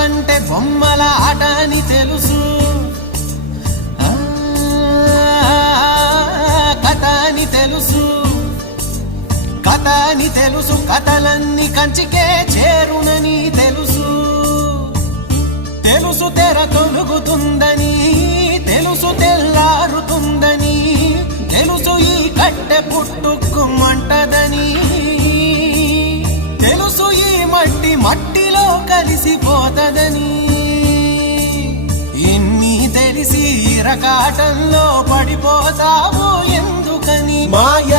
బతుకంటే బొమ్మల ఆట అని తెలుసు, కథ అని తెలుసు, కథ అని తెలుసు, కథలన్నీ కంచికే చేరునని తెలుసు, తెలుసు తెర తొలుగుతుందని, తెలుసు తెల్లారుతుందని, తెలుసు ఈ కట్టె పుట్టుకుమంటదని, తెలుసు ఈ మట్టి మట్టిలో కలిసిపోతదని, ఇన్ని తెలిసి ఇరకాటంలో పడిపోతావు ఎందుకని? మాయ